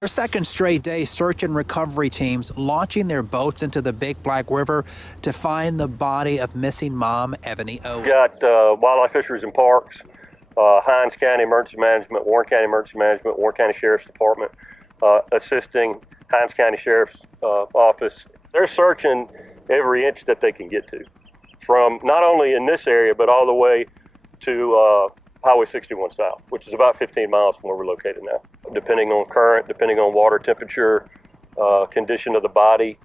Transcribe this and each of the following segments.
Their second straight day, search and recovery teams launching their boats into the Big Black River to find the body of missing mom, Ebony Owens. Got Wildlife Fisheries and Parks, Hinds County Emergency Management, Warren County Emergency Management, Warren County Sheriff's Department, assisting Hinds County Sheriff's Office. They're searching every inch that they can get to, from not only in this area, but all the way to Highway 61 South, which is about 15 miles from where we're located now. Depending on current, depending on water temperature, condition of the body,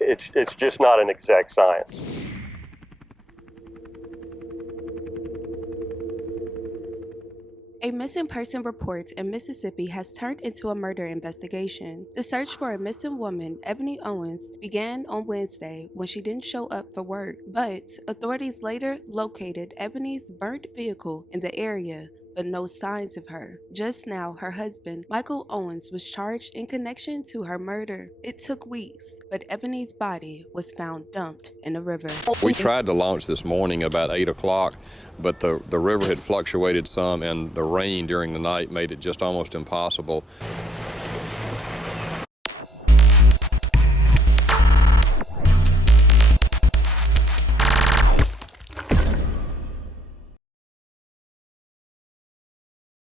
it's just not an exact science. A missing person report in Mississippi has turned into a murder investigation. The search for a missing woman, Ebony Owens, began on Wednesday when she didn't show up for work, but authorities later located Ebony's burnt vehicle in the area, but no signs of her. Just now, her husband, Michael Owens, was charged in connection to her murder. It took weeks, but Ebony's body was found dumped in a river. We tried to launch this morning about 8 o'clock, but the river had fluctuated some, and the rain during the night made it just almost impossible.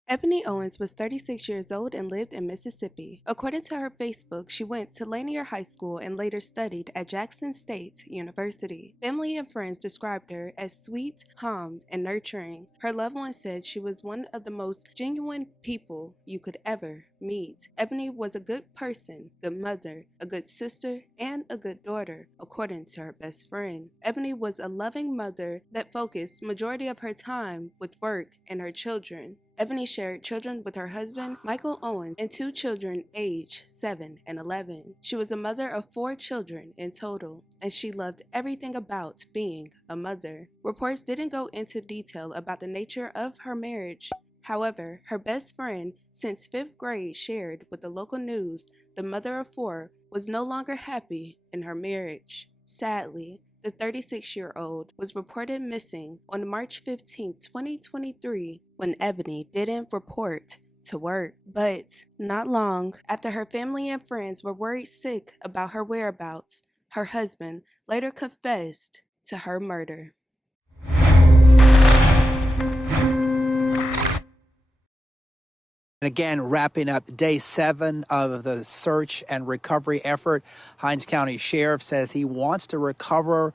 Ebony Owens was 36 years old and lived in Mississippi. According to her Facebook, she went to Lanier High School and later studied at Jackson State University. Family and friends described her as sweet, calm, and nurturing. Her loved ones said she was one of the most genuine people you could ever meet. Ebony was a good person, good mother, a good sister, and a good daughter, according to her best friend. Ebony was a loving mother that focused majority of her time with work and her children. Ebony shared children with her husband, Michael Owens, and 2 children aged 7 and 11. She was a mother of 4 children in total, and she loved everything about being a mother. Reports didn't go into detail about the nature of her marriage. However, her best friend since 5th grade shared with the local news the mother of 4 was no longer happy in her marriage. Sadly, the 36-year-old was reported missing on March 15, 2023, when Ebony didn't report to work. But not long after her family and friends were worried sick about her whereabouts, her husband later confessed to her murder. And again, wrapping up day 7 of the search and recovery effort, Hinds County Sheriff says he wants to recover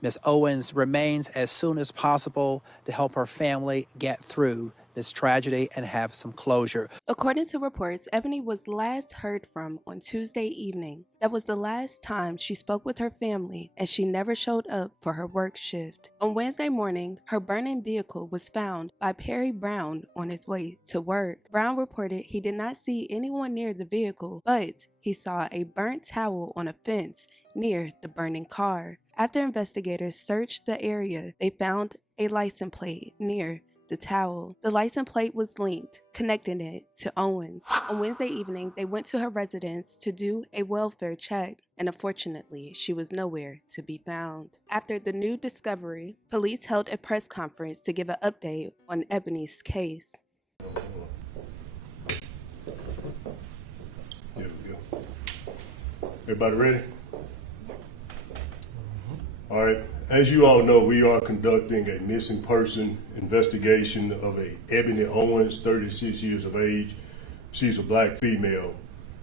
Ms. Owens' remains as soon as possible to help her family get through this tragedy and have some closure. According to reports, Ebony was last heard from on Tuesday evening. That was the last time she spoke with her family, and she never showed up for her work shift. On Wednesday morning, her burning vehicle was found by Perry Brown on his way to work. Brown reported he did not see anyone near the vehicle, but he saw a burnt towel on a fence near the burning car. After investigators searched the area, they found a license plate near the towel. The license plate was linked, connecting it to Owens. On Wednesday evening, they went to her residence to do a welfare check, and unfortunately, she was nowhere to be found. After the new discovery, police held a press conference to give an update on Ebony's case. There we go. Everybody ready? All right. As you all know, we are conducting a missing person investigation of a Ebony Owens, 36 years of age. She's a black female.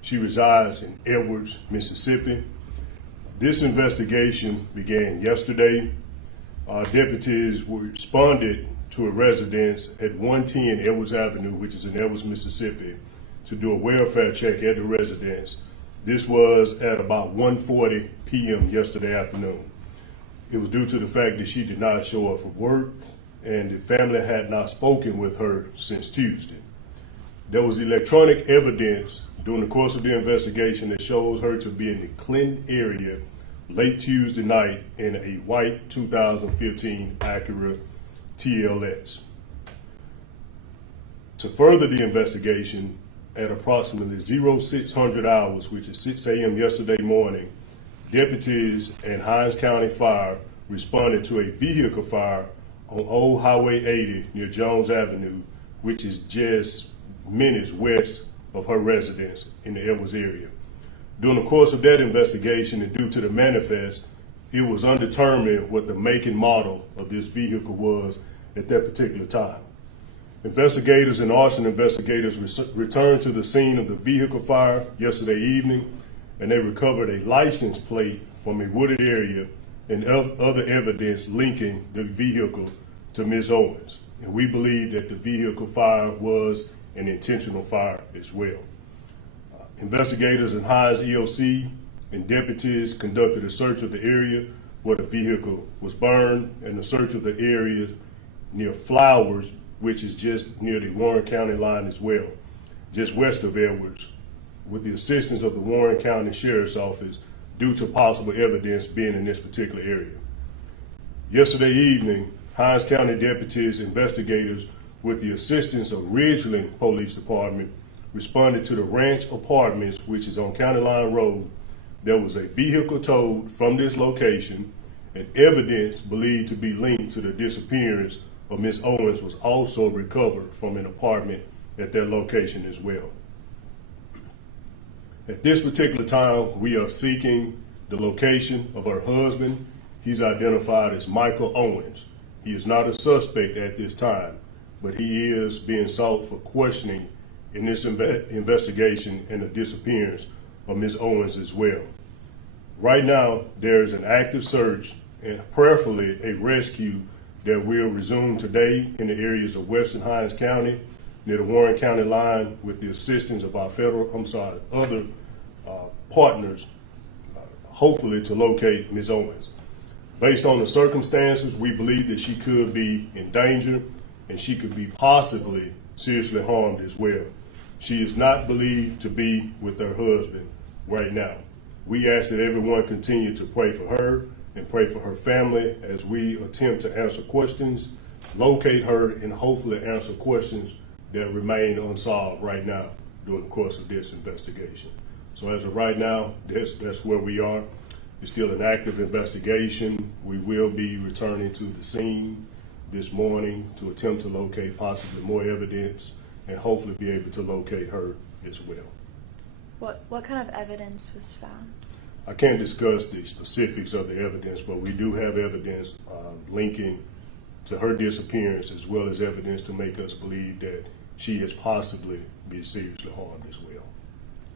She resides in Edwards, Mississippi. This investigation began yesterday. Our deputies responded to a residence at 110 Edwards Avenue, which is in Edwards, Mississippi, to do a welfare check at the residence. This was at about 1:40 p.m. yesterday afternoon. It was due to the fact that she did not show up for work and the family had not spoken with her since Tuesday. There was electronic evidence during the course of the investigation that shows her to be in the Clinton area late Tuesday night in a white 2015 Acura TLX. To further the investigation, at approximately 0600 hours, which is 6 a.m. yesterday morning, deputies and Hinds County Fire responded to a vehicle fire on Old Highway 80 near Jones Avenue, which is just minutes west of her residence in the Edwards area. During the course of that investigation and due to the manifest, it was undetermined what the make and model of this vehicle was at that particular time. Investigators and arson investigators returned to the scene of the vehicle fire yesterday evening, and they recovered a license plate from a wooded area and other evidence linking the vehicle to Ms. Owens. And we believe that the vehicle fire was an intentional fire as well. Investigators in Hines EOC and deputies conducted a search of the area where the vehicle was burned and a search of the area near Flowers, which is just near the Warren County line as well, just west of Edwards, with the assistance of the Warren County Sheriff's Office due to possible evidence being in this particular area. Yesterday evening, Hines County deputies, investigators, with the assistance of Ridgeland Police Department, responded to the Ranch Apartments, which is on County Line Road. There was a vehicle towed from this location, and evidence believed to be linked to the disappearance of Ms. Owens was also recovered from an apartment at that location as well. At this particular time, we are seeking the location of her husband. He's identified as Michael Owens. He is not a suspect at this time, but he is being sought for questioning in this investigation and the disappearance of Ms. Owens as well. Right now, there is an active search and prayerfully a rescue that will resume today in the areas of Western Hines County, near the Warren County line, with the assistance of our other partners, hopefully to locate Ms. Owens. Based on the circumstances, we believe that she could be in danger and she could be possibly seriously harmed as well. She is not believed to be with her husband right now. We ask that everyone continue to pray for her and pray for her family as we attempt to answer questions, locate her, and hopefully answer questions that remain unsolved right now during the course of this investigation. So as of right now, that's where we are. It's still an active investigation. We will be returning to the scene this morning to attempt to locate possibly more evidence and hopefully be able to locate her as well. What kind of evidence was found? I can't discuss the specifics of the evidence, but we do have evidence linking to her disappearance, as well as evidence to make us believe that she has possibly been seriously harmed as well.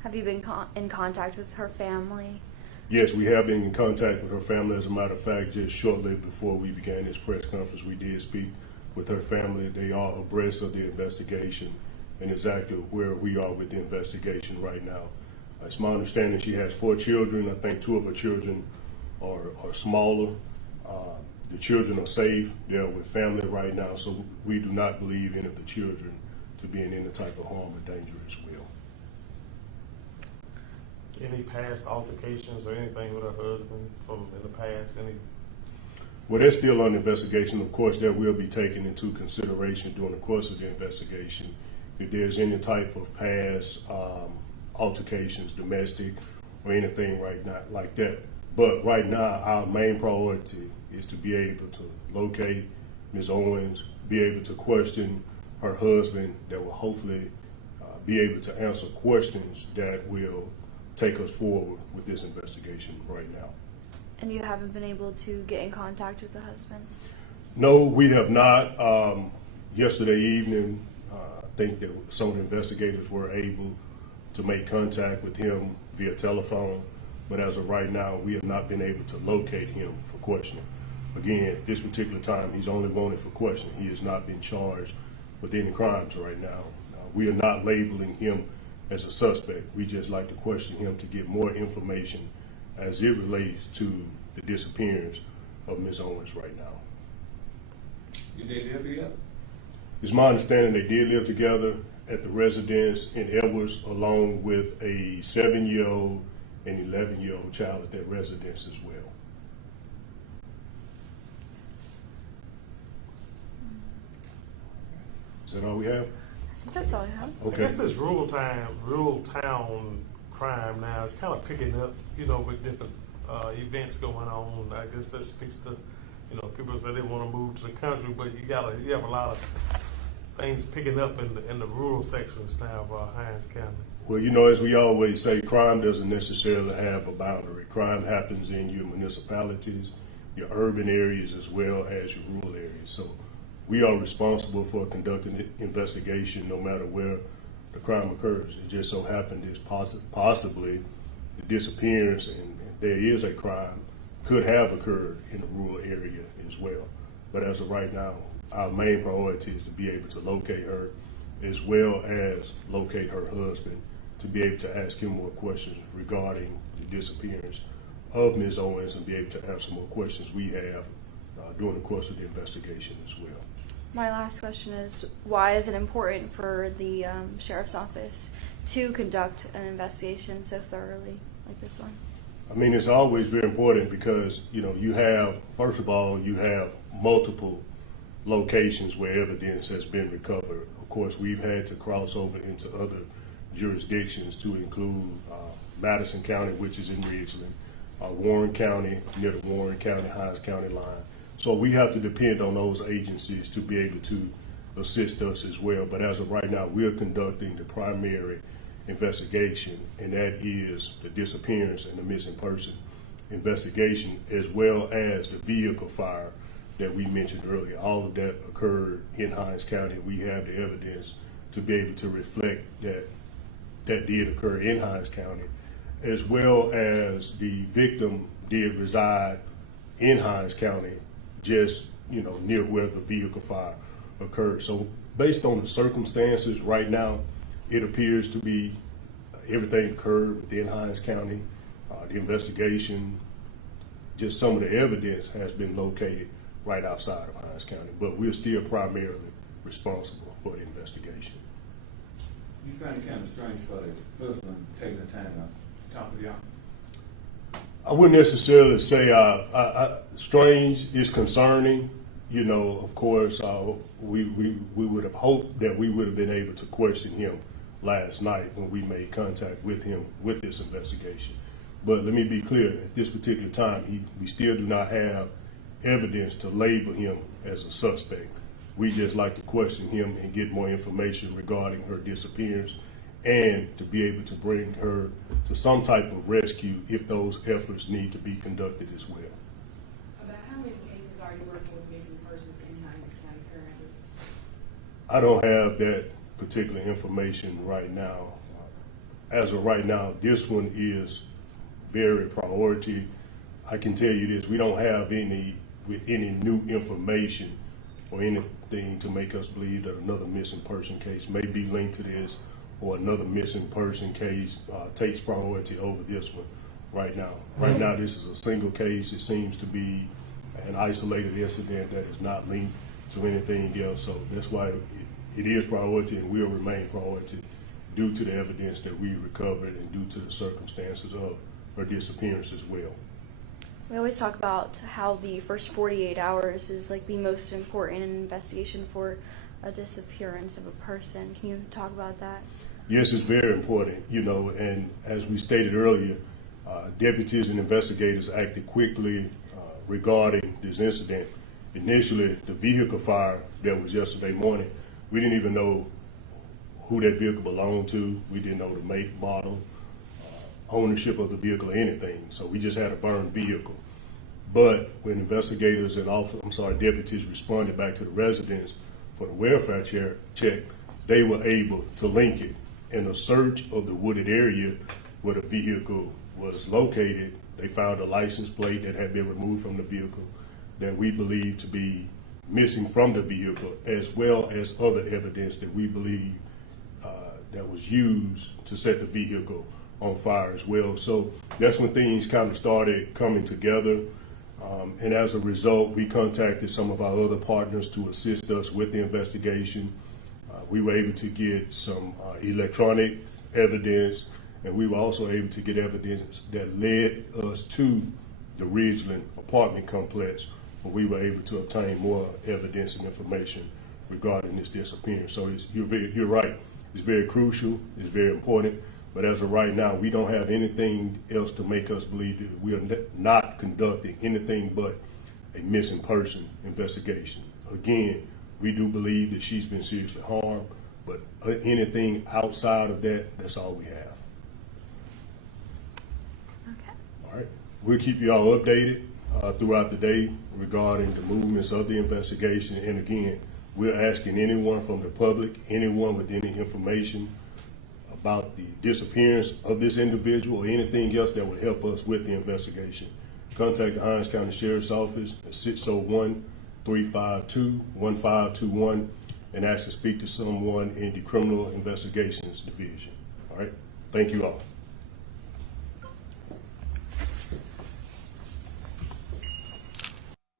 Have you been in contact with her family? Yes, we have been in contact with her family. As a matter of fact, just shortly before we began this press conference, we did speak with her family. They are abreast of the investigation and exactly where we are with the investigation right now. It's my understanding she has 4 children. I think 2 of her children are smaller. The children are safe. They're with family right now, so we do not believe any of the children to be in any type of harm or danger as well. Any past altercations or anything with her husband from in the past? Well, they're still under investigation. Of course, that will be taken into consideration during the course of the investigation. If there's any type of past altercations, domestic or anything right now like that. But right now, our main priority is to be able to locate Ms. Owens, be able to question her husband, that will hopefully be able to answer questions that will take us forward with this investigation right now. And you haven't been able to get in contact with the husband? No, we have not. Yesterday evening, I think that some of the investigators were able to make contact with him via telephone, but as of right now, we have not been able to locate him for questioning. Again, at this particular time, he's only wanted for questioning. He has not been charged with any crimes right now. We are not labeling him as a suspect. We just like to question him to get more information as it relates to the disappearance of Ms. Owens right now. Did they live together? It's my understanding they did live together at the residence in Edwards, along with a 7-year-old and 11-year-old child at that residence as well. Is that all we have? That's all I have. Okay. I guess this rural town crime now is kind of picking up, with different events going on. I guess that speaks to, people say they want to move to the country, but you have a lot of things picking up in the rural sections now of Hinds County? Well, you know, as we always say, crime doesn't necessarily have a boundary. Crime happens in your municipalities, your urban areas, as well as your rural areas. So we are responsible for conducting an investigation no matter where the crime occurs. It just so happened is possibly the disappearance, and there is a crime, could have occurred in the rural area as well. But as of right now, our main priority is to be able to locate her, as well as locate her husband, to be able to ask him more questions regarding the disappearance of Ms. Owens and be able to answer more questions we have during the course of the investigation as well. My last question is, why is it important for the sheriff's office to conduct an investigation so thoroughly like this one? I mean, it's always very important because, you know, you have, first of all, you have multiple locations where evidence has been recovered. Of course, we've had to cross over into other jurisdictions to include Madison County, which is in Ridgeland, Warren County, near the Warren County, Hinds County line. So we have to depend on those agencies to be able to assist us as well. But as of right now, we are conducting the primary investigation, and that is the disappearance and the missing person investigation, as well as the vehicle fire that we mentioned earlier. All of that occurred in Hinds County. We have the evidence to be able to reflect that that did occur in Hinds County, as well as the victim did reside in Hinds County, just, you know, near where the vehicle fire occurred. So based on the circumstances right now, it appears to be everything occurred within Hinds County. The investigation, just some of the evidence has been located right outside of Hinds County, but we're still primarily responsible for the investigation. You find it kind of strange for the husband taking the time to talk with y'all? I wouldn't necessarily say strange is concerning. You know, of course, we would have hoped that we would have been able to question him last night when we made contact with him with this investigation. But let me be clear, at this particular time, we still do not have evidence to label him as a suspect. We just like to question him and get more information regarding her disappearance and to be able to bring her to some type of rescue if those efforts need to be conducted as well. About how many cases are you working with missing persons in Hinds County currently? I don't have that particular information right now. As of right now, this one is very priority. I can tell you this, we don't have any new information or anything to make us believe that another missing person case may be linked to this, or another missing person case takes priority over this one right now. Right now, this is a single case. It seems to be an isolated incident that is not linked to anything else. So that's why it is priority and will remain priority due to the evidence that we recovered and due to the circumstances of her disappearance as well. We always talk about how the first 48 hours is like the most important in an investigation for a disappearance of a person. Can you talk about that? Yes, it's very important, you know, and as we stated earlier, deputies and investigators acted quickly regarding this incident. Initially, the vehicle fire that was yesterday morning, we didn't even know who that vehicle belonged to. We didn't know the make, model, ownership of the vehicle or anything. So we just had a burned vehicle. But when investigators and deputies responded back to the residents for the welfare check, they were able to link it. In a search of the wooded area where the vehicle was located, they found a license plate that had been removed from the vehicle that we believe to be missing from the vehicle, as well as other evidence that we believe that was used to set the vehicle on fire as well. So that's when things kind of started coming together. And as a result, we contacted some of our other partners to assist us with the investigation. We were able to get some electronic evidence, and we were also able to get evidence that led us to the Ridgeland apartment complex, where we were able to obtain more evidence and information regarding this disappearance. So you're right. It's very crucial. It's very important. But as of right now, we don't have anything else to make us believe that we are not conducting anything but a missing person investigation. Again, We do believe that she's been seriously harmed, but anything outside of that, that's all we have. Okay. All right. We'll keep you all updated throughout the day regarding the movements of the investigation. And again, we're asking anyone from the public, anyone with any information about the disappearance of this individual or anything else that would help us with the investigation, contact the Hinds County Sheriff's Office at 601-352-1521 and ask to speak to someone in the Criminal Investigations Division. All right? Thank you all.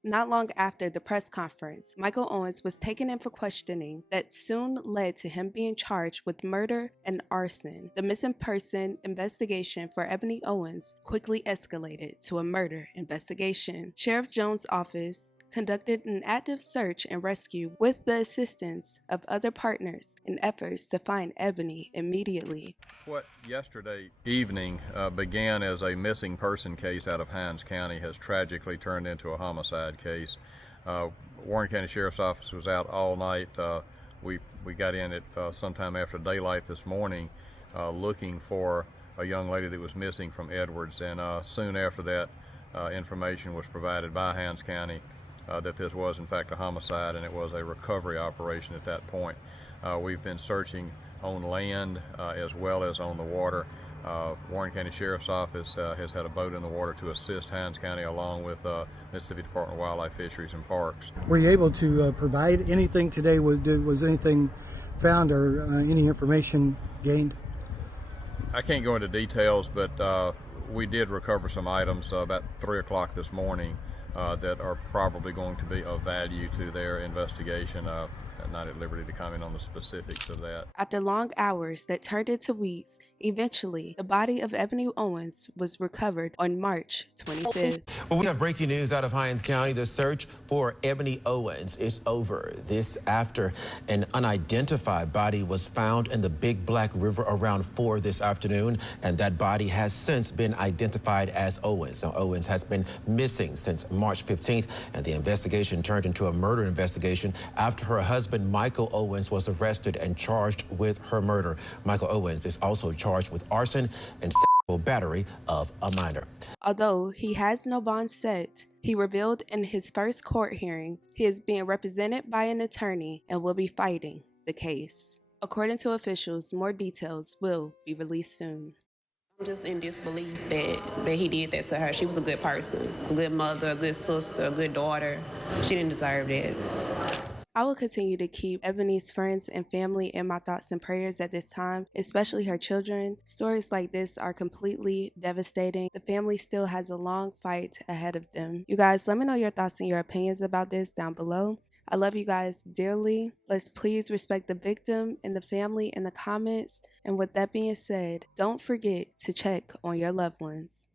Not long after the press conference, Michael Owens was taken in for questioning that soon led to him being charged with murder and arson. The missing person investigation for Ebony Owens quickly escalated to a murder investigation. Sheriff Jones' office conducted an active search and rescue with the assistance of other partners in efforts to find Ebony immediately. What yesterday evening began as a missing person case out of Hinds County has tragically turned into a homicide case. Warren County Sheriff's Office was out all night. We got in at sometime after daylight this morning looking for a young lady that was missing from Edwards, and soon after that information was provided by Hinds County that this was in fact a homicide, and it was a recovery operation at that point. We've been searching on land as well as on the water. Warren County Sheriff's Office has had a boat in the water to assist Hinds County along with Mississippi Department of Wildlife, Fisheries, and Parks. Were you able to provide anything today? Was anything found or any information gained? I can't go into details, but we did recover some items about 3 o'clock this morning that are probably going to be of value to their investigation. I'm not at liberty to comment on the specifics of that. After long hours that turned into weeks, eventually the body of Ebony Owens was recovered on March 25th. Well, we have breaking news out of Hinds County. The search for Ebony Owens is over. This after an unidentified body was found in the Big Black River around 4 this afternoon, and that body has since been identified as Owens. Now, Owens has been missing since March 15th, and the investigation turned into a murder investigation after her husband Michael Owens was arrested and charged with her murder. Michael Owens is also charged with arson and sexual battery of a minor. Although he has no bond set, he revealed in his first court hearing he is being represented by an attorney and will be fighting the case. According to officials, more details will be released soon. I'm just in disbelief that he did that to her. She was a good person, a good mother, a good sister, a good daughter. She didn't deserve that. I will continue to keep Ebony's friends and family in my thoughts and prayers at this time, especially her children. Stories like this are completely devastating. The family still has a long fight ahead of them. You guys, let me know your thoughts and your opinions about this down below. I love you guys dearly. Let's please respect the victim and the family in the comments. And with that being said, don't forget to check on your loved ones.